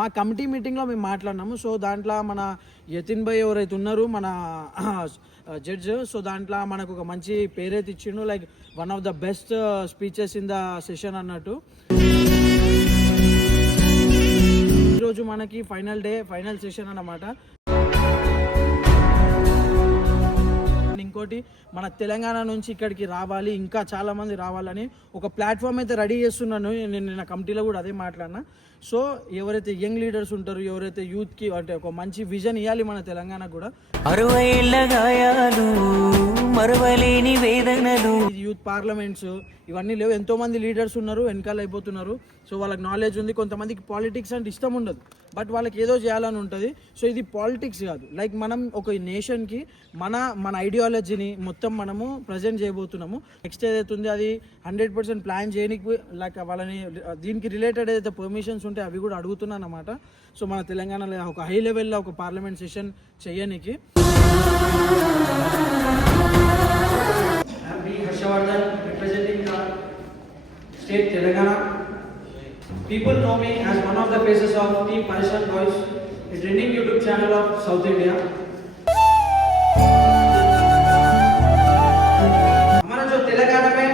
మా కమిటీ మీటింగ్లో మేము మాట్లాడినాము. సో దాంట్లో మన యతిన్ భాయ్ ఎవరైతే ఉన్నారో మన జడ్జ్, సో దాంట్లో మనకు ఒక మంచి పేరైతే ఇచ్చిండు, like one of the best speeches in the session అన్నట్టు. ఈరోజు మనకి ఫైనల్ సెషన్ అన్నమాట. ఇంకోటి మన తెలంగాణ నుంచి ఇక్కడికి రావాలి, ఇంకా చాలా మంది రావాలని ఒక ప్లాట్ఫామ్ అయితే రెడీ చేస్తున్నాను. నేను నిన్న కమిటీలో కూడా అదే మాట్లాడినా. సో ఎవరైతే యంగ్ లీడర్స్ ఉంటారో, ఎవరైతే యూత్కి అంటే ఒక మంచి విజన్ ఇవ్వాలి మన తెలంగాణకు కూడా. 60 ఏళ్ల గాయాలు మరువలేని వేదనలు, యూత్ పార్లమెంట్స్ ఇవన్నీ లేవు. ఎంతో మంది లీడర్స్ ఉన్నారు, వెనకాల అయిపోతున్నారు. సో వాళ్ళకి నాలెడ్జ్ ఉంది. కొంతమందికి పాలిటిక్స్ అంటే ఇష్టం ఉండదు, బట్ వాళ్ళకి ఏదో చేయాలని ఉంటుంది. సో ఇది పాలిటిక్స్ కాదు, లైక్ మనం ఒక నేషన్కి మన ఐడియాలజీని మొత్తం మనము ప్రజెంట్ చేయబోతున్నాము. నెక్స్ట్ ఏదైతే ఉంది అది 100% ప్లాన్ చేయడానికి, లైక్ వాళ్ళని దీనికి రిలేటెడ్ ఏదైతే పర్మిషన్స్ ఉంటే అవి కూడా అడుగుతున్నాను అన్నమాట. సో మన తెలంగాణలో ఒక హై లెవెల్లో ఒక పార్లమెంట్ సెషన్ చేయడానికి. Harshavardhan, representing the state Telangana. People know me as one of the faces of Team Parishan Boys, a trending YouTube channel of South India. हमारा जो तेलंगाना में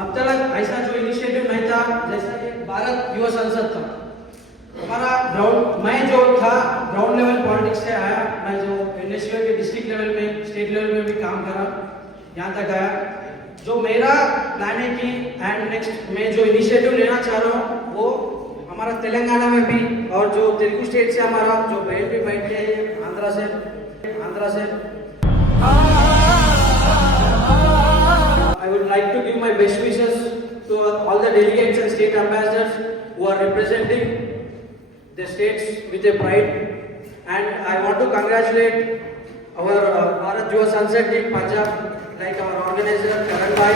अब तक ऐसा जो इनिशिएटिव नहीं था, जैसा कि भारत युवा संसद था, हमारा ग्राउंड, मैं जो था ग्राउंड लेवल पॉलिटिक्स से आया. मैं जो नेशनल के डिस्ट्रिक्ट लेवल में, स्टेट लेवल में भी काम करा, यहाँ तक आया. जो मेरा प्लान है कि एंड नेक्स्ट मैं जो इनिशिएटिव लेना चाह रहा हूँ वो हमारा तेलंगाना में भी, और जो तेलुगु स्टेट से हमारा जो बहन भी बैठे हैं आंध्रा से I would like to give my best wishes to all the delegates and state ambassadors who are representing the states with a pride. And I want to congratulate our Bharat Yuva Sansan team Punjab, like our organizer Karan Bhai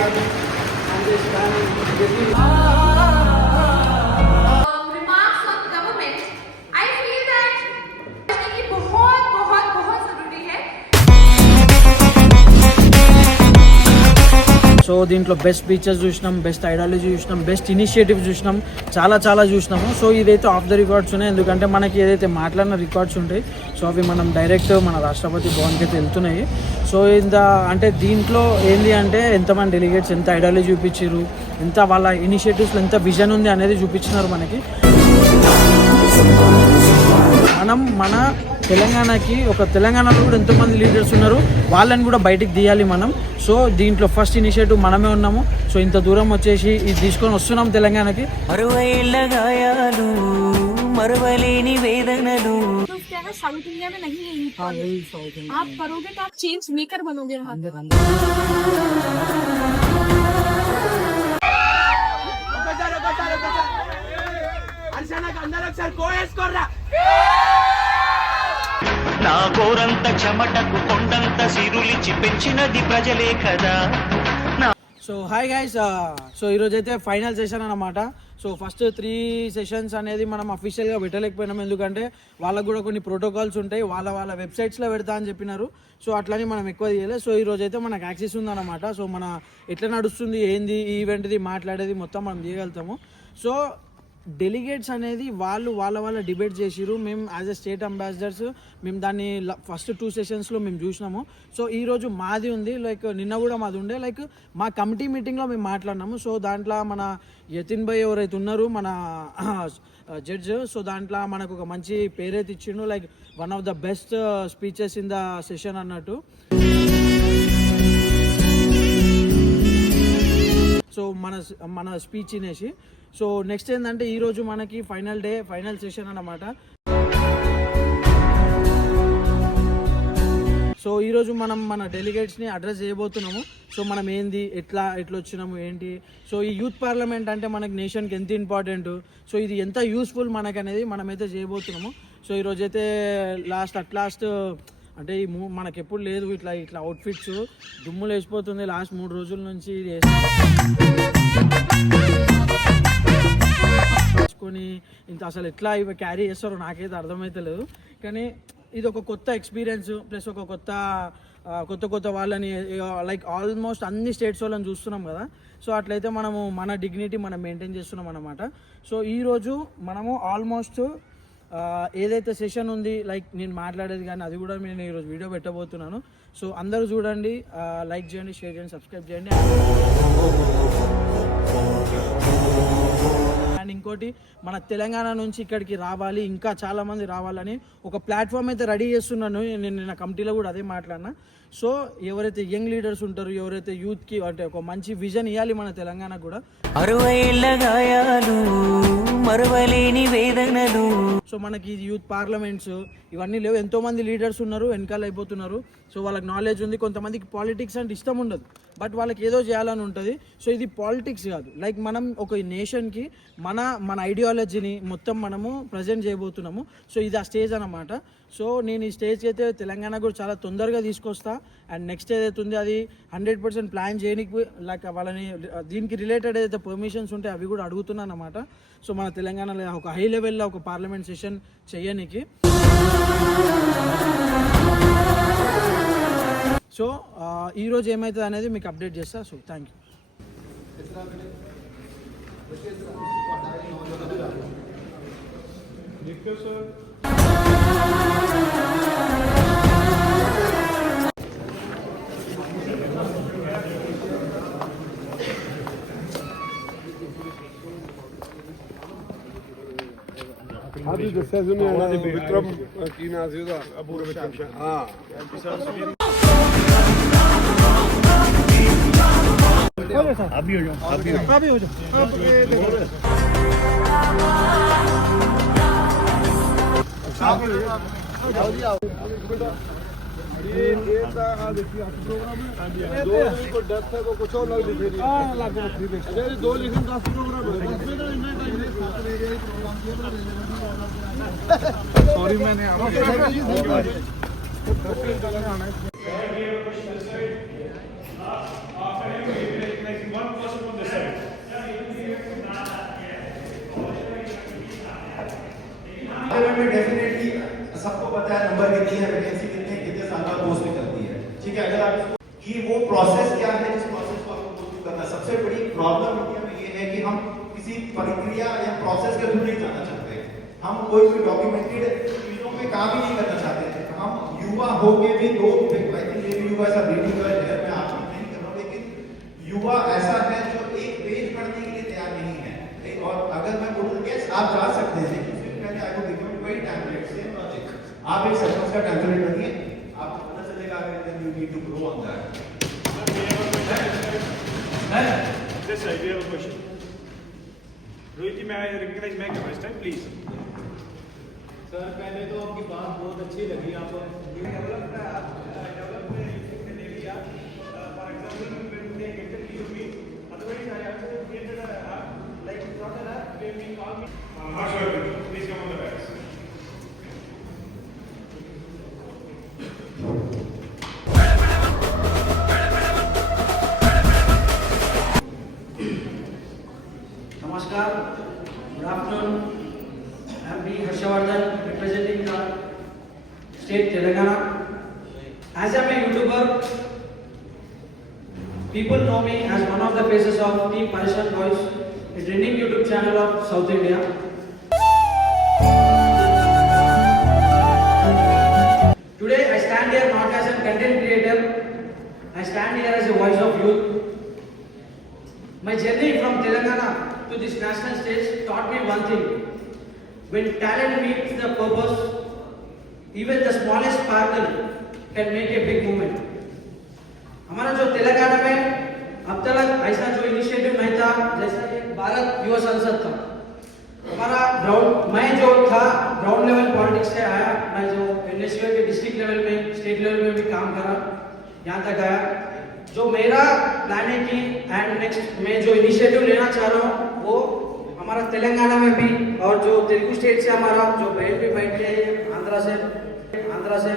and this man remarks of government, I feel that ये बहुत जरूरी है. So దీంట్లో best speeches చూసినాం, best ideology చూసినాం, best initiatives చూసినాం, చాలా చూసినాము. సో ఇదైతే ఆఫ్ ద రికార్డ్స్ ఉన్నాయి, ఎందుకంటే మనకి ఏదైతే మాట్లాడిన రికార్డ్స్ ఉంటాయి సో అవి మనం డైరెక్ట్ మన రాష్ట్రపతి భవన్కి అయితే వెళ్తున్నాయి. సో అంటే దీంట్లో ఏంటి అంటే ఎంతమంది డెలిగేట్స్ ఎంత ఐడియాలజీ చూపించారు, ఎంత వాళ్ళ ఇనిషియేటివ్స్లో ఎంత విజన్ ఉంది అనేది చూపించినారు మనకి. మన తెలంగాణకి ఒక తెలంగాణలో కూడా ఎంతోమంది లీడర్స్ ఉన్నారు, వాళ్ళని కూడా బయటికి తీయాలి మనం. సో దీంట్లో ఫస్ట్ ఇనిషియేటివ్ మనమే ఉన్నాము. సో ఇంత దూరం వచ్చేసి ఇది తీసుకొని వస్తున్నాం తెలంగాణకి. 60 ఏళ్ల గాయాలు మరువలేని వేదనలు. साउथ इंडिया में नहीं है, आप करोगे तो आप चेंज मेकर बनोगे. నా కోరంత చెమటకు కొండంత సిరులిచి పెంచినది ప్రజలే కదా. సో హాయ్ గైస్, సో ఈరోజు అయితే ఫైనల్ సెషన్ అన్నమాట. సో ఫస్ట్ 3 సెషన్స్ అనేది మనం అఫీషియల్గా పెట్టలేకపోయినాం, ఎందుకంటే వాళ్ళకు కూడా కొన్ని ప్రోటోకాల్స్ ఉంటాయి, వాళ్ళ వెబ్సైట్స్లో పెడతా అని చెప్పినారు. సో అట్లని మనం ఎక్కువ తీయలేదు. సో ఈరోజు అయితే మనకు యాక్సెస్ ఉందన్నమాట. సో మన ఎట్లా నడుస్తుంది, ఏంది ఈ ఈవెంట్ది మాట్లాడేది మొత్తం మనం తీయగలుగుతాము. సో డెలిగేట్స్ అనేది వాళ్ళ డిబేట్ చేసిరు. మేము యాజ్ ఎ స్టేట్ అంబాసిడర్స్ మేము దాన్ని ఫస్ట్ 2 సెషన్స్లో మేము చూసినాము. సో ఈరోజు మాది ఉంది, లైక్ నిన్న కూడా మాది ఉండే, లైక్ మా కమిటీ మీటింగ్లో మేము మాట్లాడినాము. సో దాంట్లో మన యతిన్ భాయ్ ఎవరైతే ఉన్నారో మన జడ్జ్, సో దాంట్లో మనకు ఒక మంచి పేరైతే ఇచ్చిండు, like one of the best speeches in the session అన్నట్టు. సో మన స్పీచ్ వినేసి, సో నెక్స్ట్ ఏంటంటే ఈరోజు మనకి ఫైనల్ సెషన్ అన్నమాట. సో ఈరోజు మనం మన డెలిగేట్స్ని అడ్రస్ చేయబోతున్నాము. సో మనం ఏంది, ఎట్లా వచ్చినాము ఏంటి, సో ఈ యూత్ పార్లమెంట్ అంటే మనకి నేషన్కి ఎంత ఇంపార్టెంట్, సో ఇది ఎంత యూస్ఫుల్ మనకు అనేది మనమైతే చేయబోతున్నాము. సో ఈరోజైతే లాస్ట్ అంటే ఈ మనకి ఎప్పుడు లేదు ఇట్లా అవుట్ఫిట్స్ దుమ్ములు వేసిపోతుంది. లాస్ట్ 3 రోజుల నుంచి వేసుకొని ఇంత అసలు ఎట్లా ఇవి క్యారీ చేస్తారో నాకైతే అర్థమైతే లేదు. కానీ ఇది ఒక కొత్త ఎక్స్పీరియన్స్, ప్లస్ ఒక కొత్త వాళ్ళని లైక్ ఆల్మోస్ట్ అన్ని స్టేట్స్ వాళ్ళని చూస్తున్నాం కదా. సో అట్లయితే మనము మన డిగ్నిటీ మనం మెయింటైన్ చేస్తున్నాం అన్నమాట. సో ఈరోజు మనము ఆల్మోస్ట్ ఏదైతే సెషన్ ఉంది లైక్ నేను మాట్లాడేది కానీ అది కూడా నేను ఈరోజు వీడియో పెట్టబోతున్నాను. సో అందరూ చూడండి, లైక్ చేయండి, షేర్ చేయండి, సబ్స్క్రైబ్ చేయండి. అండ్ ఇంకోటి, మన తెలంగాణ నుంచి ఇక్కడికి రావాలి, ఇంకా చాలామంది రావాలని ఒక ప్లాట్ఫామ్ అయితే రెడీ చేస్తున్నాను. నేను నా కమిటీలో కూడా అదే మాట్లాడినా. సో ఎవరైతే యంగ్ లీడర్స్ ఉంటారో, ఎవరైతే యూత్కి అంటే ఒక మంచి విజన్ ఇవ్వాలి మన తెలంగాణకు కూడా. 60 ఏళ్ల గాయాలు మరవలేని వేదనలు. సో మనకి యూత్ పార్లమెంట్స్ ఇవన్నీ లేవు. ఎంతోమంది లీడర్స్ ఉన్నారు, వెనకాల అయిపోతున్నారు. సో వాళ్ళకి నాలెడ్జ్ ఉంది, కొంతమందికి పాలిటిక్స్ అంటే ఇష్టం ఉండదు, బట్ వాళ్ళకి ఏదో చేయాలని ఉంటుంది. సో ఇది పాలిటిక్స్ కాదు, లైక్ మనం ఒక నేషన్కి మన ఐడియాలజీని మొత్తం మనము ప్రజెంట్ చేయబోతున్నాము. సో ఇది ఆ స్టేజ్ అన్నమాట. సో నేను ఈ స్టేజ్కి అయితే తెలంగాణ కూడా చాలా తొందరగా తీసుకొస్తా. అండ్ నెక్స్ట్ ఏదైతే ఉంది అది 100% ప్లాన్ చేయడానికి, లైక్ వాళ్ళని దీనికి రిలేటెడ్ ఏదైతే పర్మిషన్స్ ఉంటే అవి కూడా అడుగుతున్నాను అన్నమాట. సో మన తెలంగాణలో ఒక హై లెవెల్లో ఒక పార్లమెంట్ సెషన్ చేయడానికి. సో ఈరోజు ఏమవుతుంది అనేది మీకు అప్డేట్ చేస్తా. So thank you. Hadi de sezonu yani Vikram Kinazio da Abu Vikram. Ha. Abi hocam. ये था देखिए प्रोग्राम है 2 को डेथ है को कुछ और लग दिखे लग अच्छा 2 लेकिन 10 प्रोग्राम है सॉरी मैंने डेफिनेटली सबको पता है नंबर कितनी है, वैकेंसी कितनी है, कितने साल बाद पोस्ट निकलती है, ठीक है। अगर आप कि वो प्रोसेस क्या है, जिस प्रोसेस को आपको गो थ्रू करना, सबसे बड़ी प्रॉब्लम इंडिया में ये है कि हम किसी प्रक्रिया या प्रोसेस के थ्रू नहीं जाना चाहते हैं। हम कोई भी डॉक्यूमेंटेड चीजों में काम ही नहीं करना चाहते हैं। हम युवा होके भी दो युवा ऐसा ब्रीडिंग है, मैं आप नहीं कर रहा हूँ, लेकिन युवा ऐसा है जो एक पेज पढ़ने के लिए तैयार नहीं है। और अगर मैं बोलूँ आप जा सकते हैं, लेकिन आप एक सरपंच का टेम्पलेट बनिए, आपको पता चलेगा कि you need to grow on that. This side, we have a question. Rohit ji, may I recognize my camera this time, please? Sir पहले तो आपकी बात बहुत अच्छी लगी, आप Please come on the back. Namaskar, good afternoon. I am B. Harshavardhan, representing the state Telangana. As I am a YouTuber, people know me as one of the faces of Team Parishan Boys, a trending YouTube channel of South India. Today I stand here not as a content creator, I stand here as a voice of youth. My journey from Telangana to this national stage taught me one thing: when talent meets the purpose, even the smallest sparkle can make a big movement. हमारा जो तेलंगाना में अब तक ऐसा जो initiative नहीं था, जैसा कि भारत युवा संसद था, हमारा मैं जो था ग्राउंड लेवल पॉलिटिक्स से आया, मैं जो इंडस्ट्रियल के डिस्ट्रिक्ट लेवल में, स्टेट लेवल में भी काम करा, यहाँ तक आया। जो मेरा प्लान है कि एंड नेक्स्ट मैं जो इनिशिएटिव लेना चाह रहा हूँ वो हमारा तेलंगाना में भी, और जो तेलुगु स्टेट से हमारा जो बहन भी बैठे हैं आंध्रा से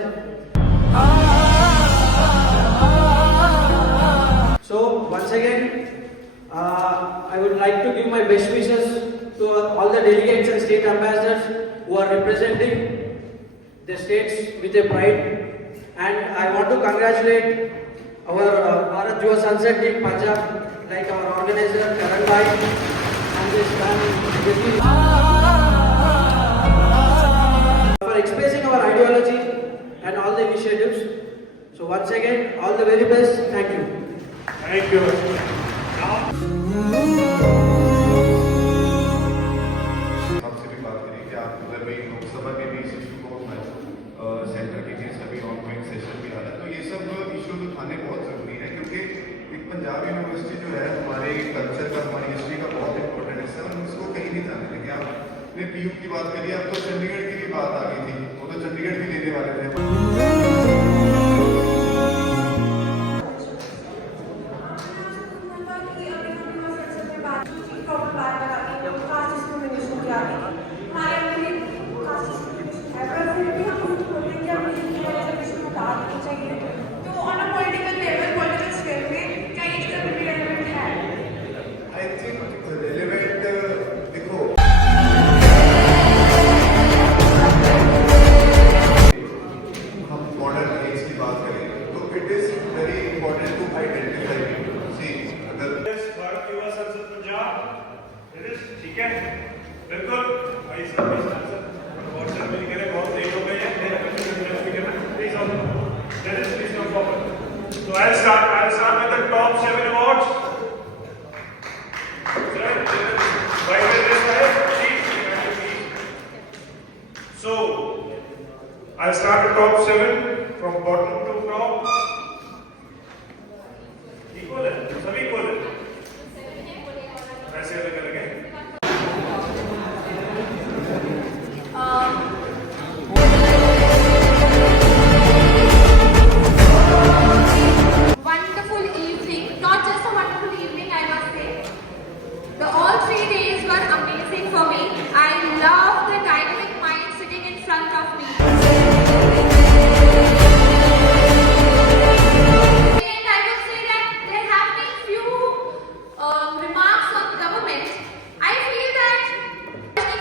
So once again, I would like to give my best wishes to all the delegates and state ambassadors who are representing the states with a pride, and I want to congratulate our Bharat Yuva Sansad team Punjab, like our organizer Karan Bhai and this man. So once again, all the very best. Thank you. Thank you. आपसे भी बात करी कि आप उधर भी लोकसभा के भी इस इशू को सेंटर के केस अभी ऑनगोइंग सेशन भी आ रहा है, तो ये सब इशूज उठाने बहुत ज़रूरी है, क्योंकि एक पंजाब यूनिवर्सिटी जो है हमारे कल्चर का, हमारी हिस्ट्री का बहुत इंपॉर्टेंट हिस्सा है, हम उसको कहीं नहीं जाने देंगे। आपने पीयू की बात करी, अब तो चंडीगढ़ की भी बात आ गई थी, वो तो चंडीगढ़ भी लेने वाले थे। आई थिंक रेलेवेंट, देखो हम मॉडर्न एज की बात करें तो it is very important to identify people. See अगर भारत युवा संसद पंजाब, ठीक है, बिल्कुल भाई साहब बहुत सारे मिल गए, बहुत लेट हो गए हैं, please come forward. So I'll start with the top 7 awards. Right with this guy, please. So I'll start with top 7 from bottom to top. Equal है, सभी equal है। ऐसे अलग अलग है। Wonderful evening, not just a wonderful evening, I must say. All 3 days were amazing for me. I love the dynamic mind sitting in front of me. And I would say that there have been few remarks on government. I feel that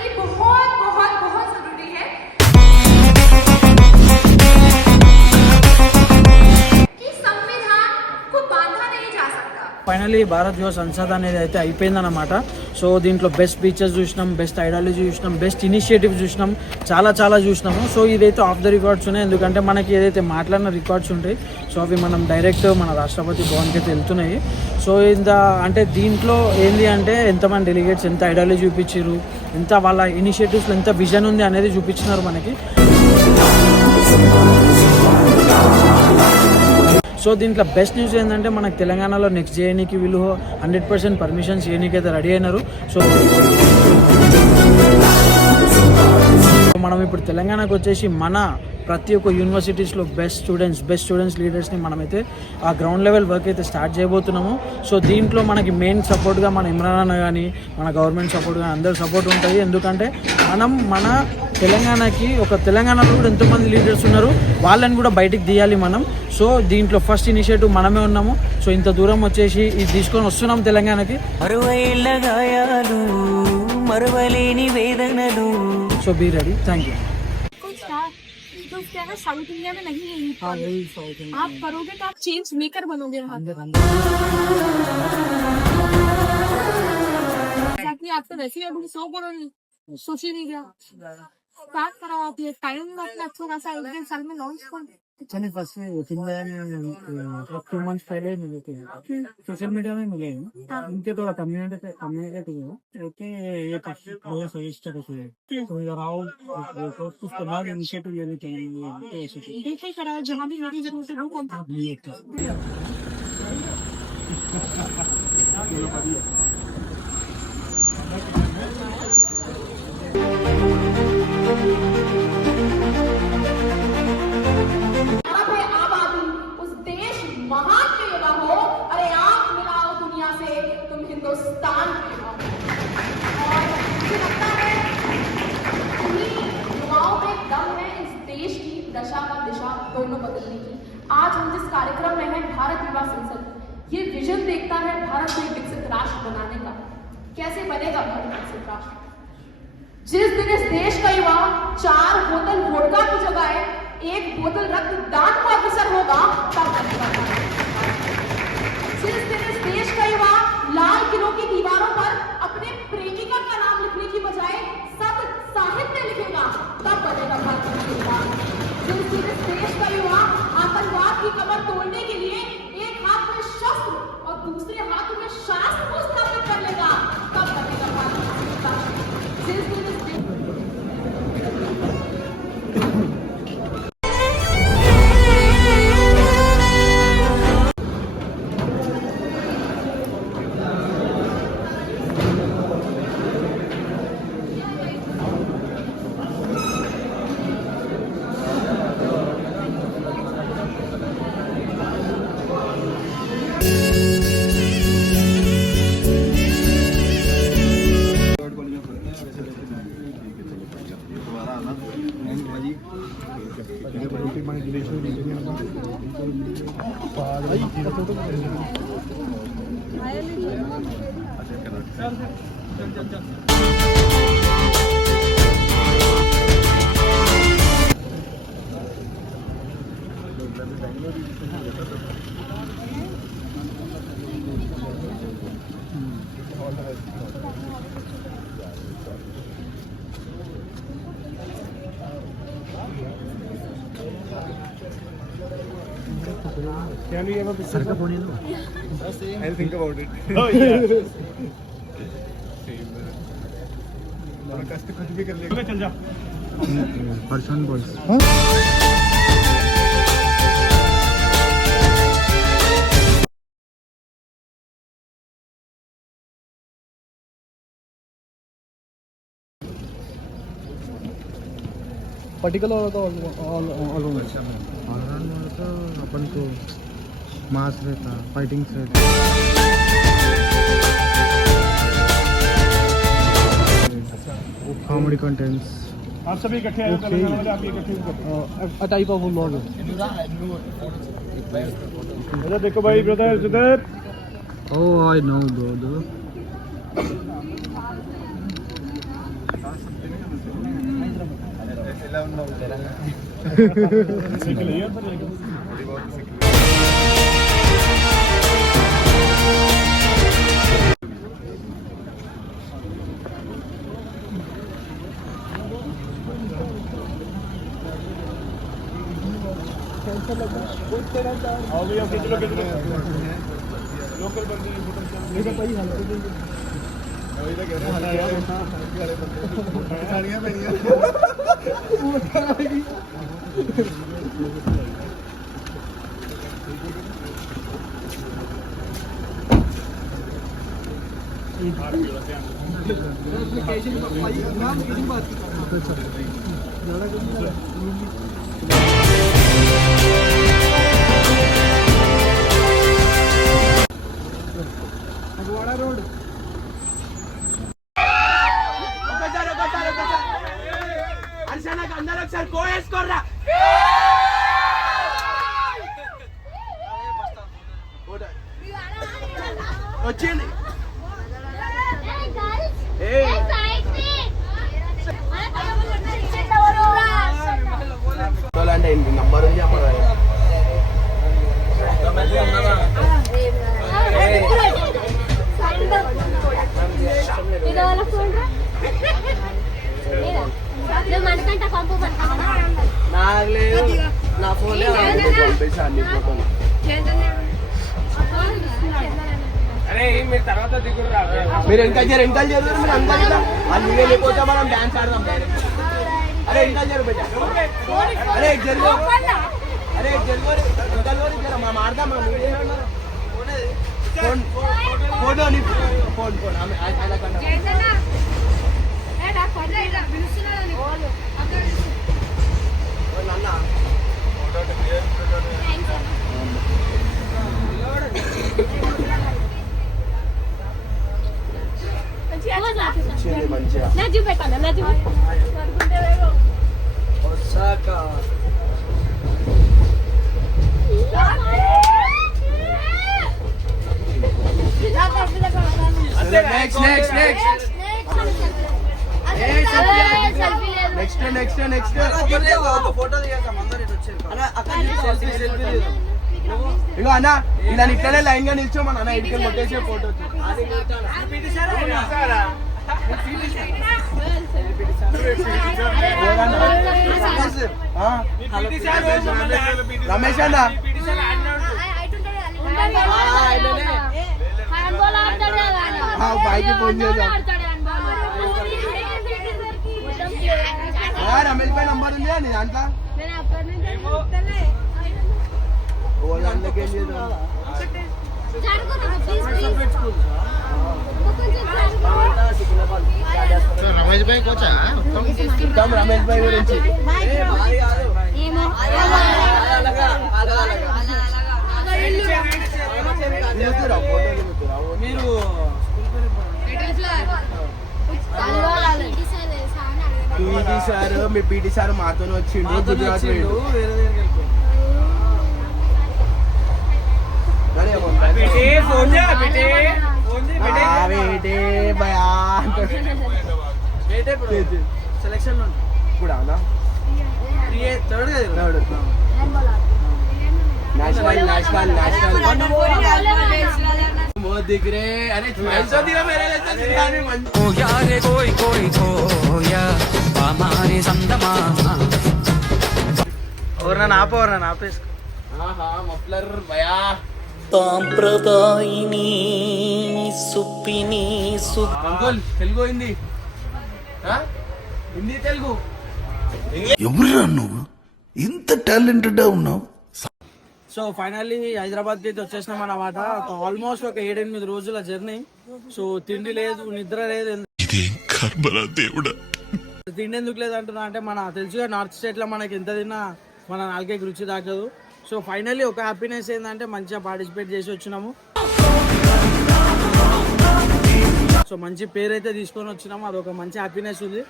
ये बहुत बहुत बहुत जरूरी है कि संविधान को बांधा नहीं जा सकता। ఫైనలీ భారత్ యువ సంసద్ అనేది అయితే అయిపోయిందన్నమాట. సో దీంట్లో బెస్ట్ స్పీచెస్ చూసినాం, బెస్ట్ ఐడియాలజీ చూసినాం, బెస్ట్ ఇనిషియేటివ్స్ చూసినాం, చాలా చూసినాము. సో ఇదైతే ఆఫ్ ద రికార్డ్స్ ఉన్నాయి, ఎందుకంటే మనకి ఏదైతే మాట్లాడిన రికార్డ్స్ ఉంటాయి సో అవి మనం డైరెక్ట్ మన రాష్ట్రపతి భవన్కి అయితే వెళ్తున్నాయి. సో అంటే దీంట్లో ఏంది అంటే ఎంతమంది డెలిగేట్స్ ఎంత ఐడియాలజీ చూపించారు, ఎంత వాళ్ళ ఇనిషియేటివ్స్లో ఎంత విజన్ ఉంది అనేది చూపించినారు మనకి. సో దీంట్లో బెస్ట్ న్యూస్ ఏంటంటే మనకు తెలంగాణలో నెక్స్ట్ చేయడానికి వీళ్ళు 100% పర్మిషన్స్ చేయడానికి అయితే రెడీ అయినారు. సో మనం ఇప్పుడు తెలంగాణకు వచ్చేసి మన ప్రతి ఒక్క యూనివర్సిటీస్లో బెస్ట్ స్టూడెంట్స్ లీడర్స్ని మనమైతే ఆ గ్రౌండ్ లెవెల్ వర్క్ అయితే స్టార్ట్ చేయబోతున్నాము. సో దీంట్లో మనకి మెయిన్ సపోర్ట్గా మన ఇమ్రాన్ అన్న కానీ మన గవర్నమెంట్ సపోర్ట్ కానీ అందరు సపోర్ట్ ఉంటుంది. ఎందుకంటే మనం మన తెలంగాణకి తెలంగాణలో కూడా ఎంతోమంది లీడర్స్ ఉన్నారు, వాళ్ళని కూడా బయటికి తీయాలి మనం. సో దీంట్లో ఫస్ట్ ఇనిషియేటివ్ మనమే ఉన్నాము. సో ఇంత దూరం వచ్చేసి ఇది తీసుకొని వస్తున్నాం తెలంగాణకి. 60 ఏళ్ల గాయాలు మరువలేని వేదనలు. So be ready. Thank you. तो क्या है, साउथ इंडिया में नहीं है ये आप करोगे तो आप चेंज मेकर बनोगे वहाँ। Exactly, आप तो वैसे ही अभी 100 करोड़ सोशल मीडिया स्टार्ट कराओ आप, ये टाइम अपना अच्छा खासा 1-1.5 साल में लॉन्च कर। चलिए फर्स्ट में 2 मंथ्स पहले मिले थे सोशल मीडिया में मिले हैं, उनके थोड़ा कम्युनिकेट हुए ओके। ये बहुत सजेस्ट है तो आओ कुछ तमाम इनिशिएटिव लेने चाहिए, देखिए कराओ जहाँ भी मेरी जरूरत है वो कौन था। महान के युवा हो, अरे आंख मिलाओ दुनिया से, तुम हिंदुस्तान के हो। और मुझे लगता है इन्हीं युवाओं में दम है इस देश की दशा व दिशा दोनों बदलने की। आज हम जिस कार्यक्रम में हैं भारत युवा संसद, ये विजन देखता है भारत को एक विकसित राष्ट्र बनाने का। कैसे बनेगा भारत विकसित राष्ट्र? जिस दिन इस देश का युवा 4 बोतल वोडका की जगह 1 बोतल रक्तदान को अग्रसर होगा, तब बनेगा भारत। जिस दिन इस देश का युवा लाल किलों की दीवारों पर अपने प्रेमिका का नाम लिखने की बजाय सत साहित्य लिखेगा, तब बनेगा भारत। जिस दिन इस देश का युवा आतंकवाद की कमर Can we have a picture? I'll think about it. Oh yeah. थोड़ा कष्ट कुछ भी कर लेगा. चल जा. परशान बॉयज. पर्टिकुलर होता ऑलराउंड में तो अपन को मास रहता फाइटिंग रहता कॉमेडी कंटेंट्स आप सभी इकट्ठे आए हो तेलंगाना वाले, आप इकट्ठे अ टाइप ऑफ व्लॉग इधर देखो भाई ब्रदर इधर. ओह आई नो ब्रो आओ भैया खींच लो लोकल बंदे వచ్చింది. అంటే నంబర్ ఉంది అప్పుడు నాకు లేదు, నా ఫోన్ పంపించాను. అరే మీరు తర్వాత దిగురు రా, మీరు వెనకాల జరుగుతారు, మీరు అంతా అది నువ్వే లేకపోతే మనం డాన్స్ ఆడదాం డైరెక్ట్. అరే వెనకాల జరుగు పెట్టా, అరే జరుగు, అరే జరుగు, వెనకాల మనం ఆడదాం. మనం ఫోన్ ఫోటో ఫోన్ ఫోన్ అలా కన్నా నాన్న మంచిగా నా చూపెట్టాను నా వచ్చాక next next next next next next photo దిగేద్దాం అందరూ ఇటు వచ్చేది. ఇగో అన్న ఇలా ఇట్లనే లైన్ గా నిల్చోమని అన్న ఇటుక కొట్టేసే ఫోటో. రమేష్ అన్న పైకి ఫోన్ చేద్దాం. రమేష్ పై నంబర్ ఉంది నీ దాంట్లో. అందుకేం చేద్దాం. రమేష్ భాయ్ కోచా రమేష్ భాయ్ గురించి మీరు పీటీ సార్ మీ పీటీ సార్ మాతో వచ్చిండు గుజరాత్ వచ్చిండు, వేరే దగ్గరికి వెళ్ళిపోయాడు. సెలక్షన్ లో ఇప్పుడు అవునా థర్డ్ కదా నేషనల్ నేషనల్ నేషనల్ वो दिख रहे अरे ऐसा दिया मेरे लिए तो मंच ఓ యారే కోయి కోయి కోయా హమారే సందమామా ఎవరన్నా ఆపేసుకో हाँ हाँ मफलर भैया సాంప్రదాయిని సుప్పిని अंकुल तेलुगु हिंदी हाँ हिंदी तेलुगु ఎవరురా నువ్వు ఇంత టాలెంటెడ్ ఉన్నావు? సో ఫైనల్లీ హైదరాబాద్కి అయితే వచ్చేసినాం అన్నమాట. ఆల్మోస్ట్ ఒక 7-8 రోజుల జర్నీ. సో తిండి లేదు, నిద్ర లేదు. తిండి ఎందుకు లేదు అంటున్నా అంటే మన తెలుసుగా నార్త్ స్టేట్లో మనకి ఎంత తిన్నా మన నాలుగైకి రుచి దాకదు. సో ఫైనల్లీ ఒక హ్యాపీనెస్ ఏంటంటే మంచిగా పార్టిసిపేట్ చేసి వచ్చినాము. సో మంచి పేరు అయితే తీసుకొని వచ్చినాము, అదొక మంచి హ్యాపీనెస్ ఉంది.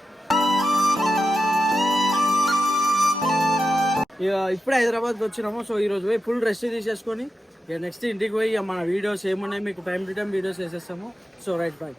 ఇప్పుడే హైదరాబాద్కి వచ్చినాము. సో ఈరోజు పోయి ఫుల్ రెస్ట్ తీసేసుకొని ఇక నెక్స్ట్ ఇంటికి పోయి మన వీడియోస్ ఏమున్నాయి మీకు టైం టు టైం వీడియోస్ వేసేస్తాము. So right bye.